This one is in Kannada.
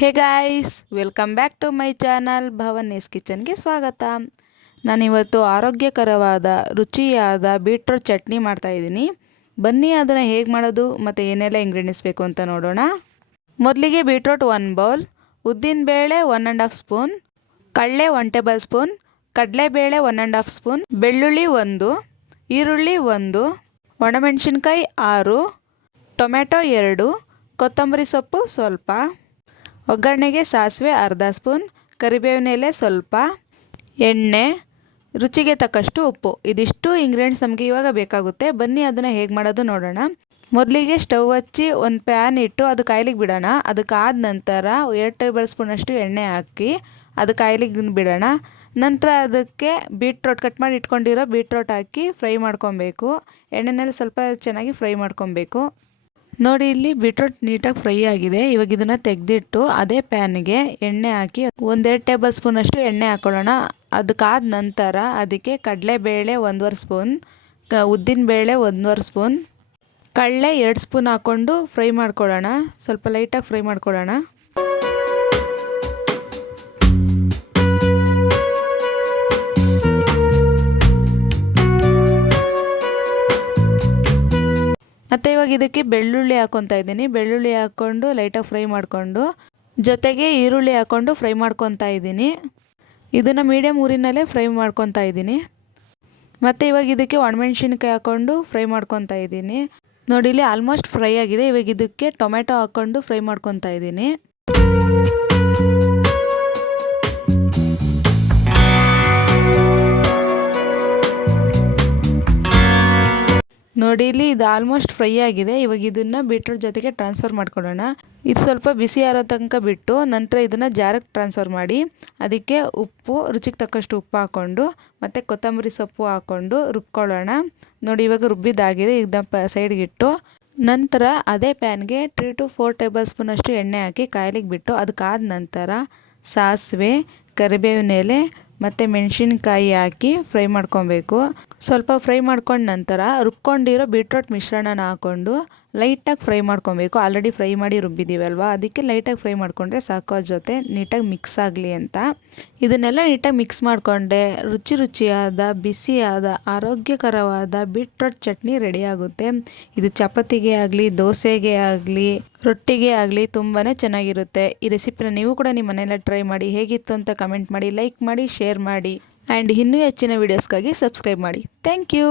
Hey guys, welcome back to my channel Bhavani's ಕಿಚನ್ಗೆ ಸ್ವಾಗತ. ನಾನಿವತ್ತು ಆರೋಗ್ಯಕರವಾದ ರುಚಿಯಾದ ಬೀಟ್ರೋಟ್ ಚಟ್ನಿ ಮಾಡ್ತಾಯಿದ್ದೀನಿ. ಬನ್ನಿ ಅದನ್ನು ಹೇಗೆ ಮಾಡೋದು ಮತ್ತು ಏನೆಲ್ಲ ಇಂಗ್ರೀಡಿಯೆಂಟ್ಸ್ ಬೇಕು ಅಂತ ನೋಡೋಣ. ಮೊದಲಿಗೆ ಬೀಟ್ರೋಟ್ 1 ಬೌಲ್, ಉದ್ದಿನಬೇಳೆ 1½ ಸ್ಪೂನ್, ಕಡಲೆ 1 ಟೇಬಲ್ ಸ್ಪೂನ್, ಕಡಲೆಬೇಳೆ 1½ ಸ್ಪೂನ್, ಬೆಳ್ಳುಳ್ಳಿ 1, ಈರುಳ್ಳಿ 1, ಒಣಮೆಣಸಿನ್ಕಾಯಿ 6, ಟೊಮೆಟೊ 2, ಕೊತ್ತಂಬರಿ ಸೊಪ್ಪು ಸ್ವಲ್ಪ, ಒಗ್ಗರಣೆಗೆ ಸಾಸಿವೆ ಅರ್ಧ ಸ್ಪೂನ್, ಕರಿಬೇವಿನ ಎಲೆ ಸ್ವಲ್ಪ, ಎಣ್ಣೆ, ರುಚಿಗೆ ತಕ್ಕಷ್ಟು ಉಪ್ಪು. ಇದಿಷ್ಟು ಇಂಗ್ರೀಡಿಯೆಂಟ್ಸ್ ನಮಗೆ ಇವಾಗ ಬೇಕಾಗುತ್ತೆ. ಬನ್ನಿ ಅದನ್ನು ಹೇಗೆ ಮಾಡೋದು ನೋಡೋಣ. ಮೊದಲಿಗೆ ಸ್ಟವ್ ಹಚ್ಚಿ ಒಂದು ಪ್ಯಾನ್ ಇಟ್ಟು ಅದು ಕಾಯ್ಲಿಕ್ಕೆ ಬಿಡೋಣ. ಅದಕ್ಕಾದ ನಂತರ 2 ಟೇಬಲ್ ಸ್ಪೂನಷ್ಟು ಎಣ್ಣೆ ಹಾಕಿ ಅದು ಕಾಯ್ಲಿಕ್ಕೆ ಬಿಡೋಣ. ನಂತರ ಅದಕ್ಕೆ ಬೀಟ್ರೋಟ್ ಕಟ್ ಮಾಡಿ ಇಟ್ಕೊಂಡಿರೋ ಬೀಟ್ರೋಟ್ ಹಾಕಿ ಫ್ರೈ ಮಾಡ್ಕೊಬೇಕು. ಎಣ್ಣೆನಲ್ಲಿ ಸ್ವಲ್ಪ ಚೆನ್ನಾಗಿ ಫ್ರೈ ಮಾಡ್ಕೊಬೇಕು. ನೋಡಿ, ಇಲ್ಲಿ ಬೀಟ್ರೋಟ್ ನೀಟಾಗಿ ಫ್ರೈ ಆಗಿದೆ. ಇವಾಗ ಇದನ್ನು ತೆಗೆದಿಟ್ಟು ಅದೇ ಪ್ಯಾನ್ಗೆ ಎಣ್ಣೆ ಹಾಕಿ 1-2 ಟೇಬಲ್ ಸ್ಪೂನಷ್ಟು ಎಣ್ಣೆ ಹಾಕ್ಕೊಳ್ಳೋಣ. ಅದಕ್ಕಾದ ನಂತರ ಅದಕ್ಕೆ ಕಡಲೆಬೇಳೆ 1½ ಸ್ಪೂನ್, ಉದ್ದಿನಬೇಳೆ 1½ ಸ್ಪೂನ್, ಕಡಲೆ 2 ಸ್ಪೂನ್ ಹಾಕ್ಕೊಂಡು ಫ್ರೈ ಮಾಡ್ಕೊಳ್ಳೋಣ. ಸ್ವಲ್ಪ ಲೈಟಾಗಿ ಫ್ರೈ ಮಾಡ್ಕೊಳ್ಳೋಣ. ಮತ್ತು ಇವಾಗ ಇದಕ್ಕೆ ಬೆಳ್ಳುಳ್ಳಿ ಹಾಕ್ಕೊತಾ ಇದ್ದೀನಿ. ಬೆಳ್ಳುಳ್ಳಿ ಹಾಕ್ಕೊಂಡು ಲೈಟಾಗಿ ಫ್ರೈ ಮಾಡಿಕೊಂಡು ಜೊತೆಗೆ ಈರುಳ್ಳಿ ಹಾಕ್ಕೊಂಡು ಫ್ರೈ ಮಾಡ್ಕೊತಾ ಇದ್ದೀನಿ. ಇದನ್ನು ಮೀಡಿಯಮ್ ಊರಿನಲ್ಲೇ ಫ್ರೈ ಮಾಡ್ಕೊತಾ ಇದ್ದೀನಿ. ಮತ್ತು ಇವಾಗ ಇದಕ್ಕೆ ಒಣಮೆಣ್ಸಿನ್ಕಾಯಿ ಹಾಕ್ಕೊಂಡು ಫ್ರೈ ಮಾಡ್ಕೊತಾ ಇದ್ದೀನಿ. ನೋಡಿ, ಇಲ್ಲಿ ಆಲ್ಮೋಸ್ಟ್ ಫ್ರೈ ಆಗಿದೆ. ಇವಾಗ ಇದಕ್ಕೆ ಟೊಮೆಟೊ ಹಾಕ್ಕೊಂಡು ಫ್ರೈ ಮಾಡ್ಕೊತಾ ಇದ್ದೀನಿ. ನೋಡಿ, ಇಲ್ಲಿ ಇದು ಆಲ್ಮೋಸ್ಟ್ ಫ್ರೈ ಆಗಿದೆ. ಇವಾಗ ಇದನ್ನು ಬೀಟ್ರೋಟ್ ಜೊತೆಗೆ ಟ್ರಾನ್ಸ್ಫರ್ ಮಾಡ್ಕೊಳ್ಳೋಣ. ಇದು ಸ್ವಲ್ಪ ಬಿಸಿ ಆರೋ ತನಕ ಬಿಟ್ಟು ನಂತರ ಇದನ್ನು ಜಾರಕ್ಕೆ ಟ್ರಾನ್ಸ್ಫರ್ ಮಾಡಿ ಅದಕ್ಕೆ ಉಪ್ಪು, ರುಚಿಗೆ ತಕ್ಕಷ್ಟು ಉಪ್ಪು ಹಾಕ್ಕೊಂಡು ಮತ್ತು ಕೊತ್ತಂಬರಿ ಸೊಪ್ಪು ಹಾಕ್ಕೊಂಡು ರುಬ್ಕೊಳ್ಳೋಣ. ನೋಡಿ, ಇವಾಗ ರುಬ್ಬಿದ್ದಾಗಿದೆ. ಇದನ್ನ ಸೈಡ್ಗಿಟ್ಟು ನಂತರ ಅದೇ ಪ್ಯಾನ್ಗೆ 3 to 4 ಟೇಬಲ್ ಸ್ಪೂನಷ್ಟು ಎಣ್ಣೆ ಹಾಕಿ ಕಾಯ್ಲಿಕ್ಕೆ ಬಿಟ್ಟು ಅದಕ್ಕಾದ ನಂತರ ಸಾಸಿವೆ, ಕರಿಬೇವಿನ ಎಲೆ ಮತ್ತು ಮೆಣಸಿನ್ಕಾಯಿ ಹಾಕಿ ಫ್ರೈ ಮಾಡ್ಕೊಬೇಕು. ಸ್ವಲ್ಪ ಫ್ರೈ ಮಾಡ್ಕೊಂಡ ನಂತರ ರುಬ್ಕೊಂಡಿರೋ ಬೀಟ್ರೋಟ್ ಮಿಶ್ರಣನ ಹಾಕ್ಕೊಂಡು ಲೈಟಾಗಿ ಫ್ರೈ ಮಾಡ್ಕೊಬೇಕು. ಆಲ್ರೆಡಿ ಫ್ರೈ ಮಾಡಿ ರುಬ್ಬಿದ್ದೀವಲ್ವ, ಅದಕ್ಕೆ ಲೈಟಾಗಿ ಫ್ರೈ ಮಾಡಿಕೊಂಡ್ರೆ ಸಾಕು. ಅದ್ರ ಜೊತೆ ನೀಟಾಗಿ ಮಿಕ್ಸ್ ಆಗಲಿ ಅಂತ ಇದನ್ನೆಲ್ಲ ನೀಟಾಗಿ ಮಿಕ್ಸ್ ಮಾಡಿಕೊಂಡೆ ರುಚಿಯಾದ ಬಿಸಿಯಾದ ಆರೋಗ್ಯಕರವಾದ ಬೀಟ್ರೋಟ್ ಚಟ್ನಿ ರೆಡಿ ಆಗುತ್ತೆ. ಇದು ಚಪಾತಿಗೆ ಆಗಲಿ, ದೋಸೆಗೆ ಆಗಲಿ, ರೊಟ್ಟಿಗೆ ಆಗಲಿ ತುಂಬಾ ಚೆನ್ನಾಗಿರುತ್ತೆ. ಈ ರೆಸಿಪಿನ ನೀವು ಕೂಡ ನಿಮ್ಮ ಮನೆಯಲ್ಲ ಟ್ರೈ ಮಾಡಿ. ಹೇಗಿತ್ತು ಅಂತ ಕಮೆಂಟ್ ಮಾಡಿ, ಲೈಕ್ ಮಾಡಿ, ಶೇರ್ ಮಾಡಿ ಆ್ಯಂಡ್ ಇನ್ನೂ ಹೆಚ್ಚಿನ ವೀಡಿಯೋಸ್ಗಾಗಿ ಸಬ್ಸ್ಕ್ರೈಬ್ ಮಾಡಿ. Thank you.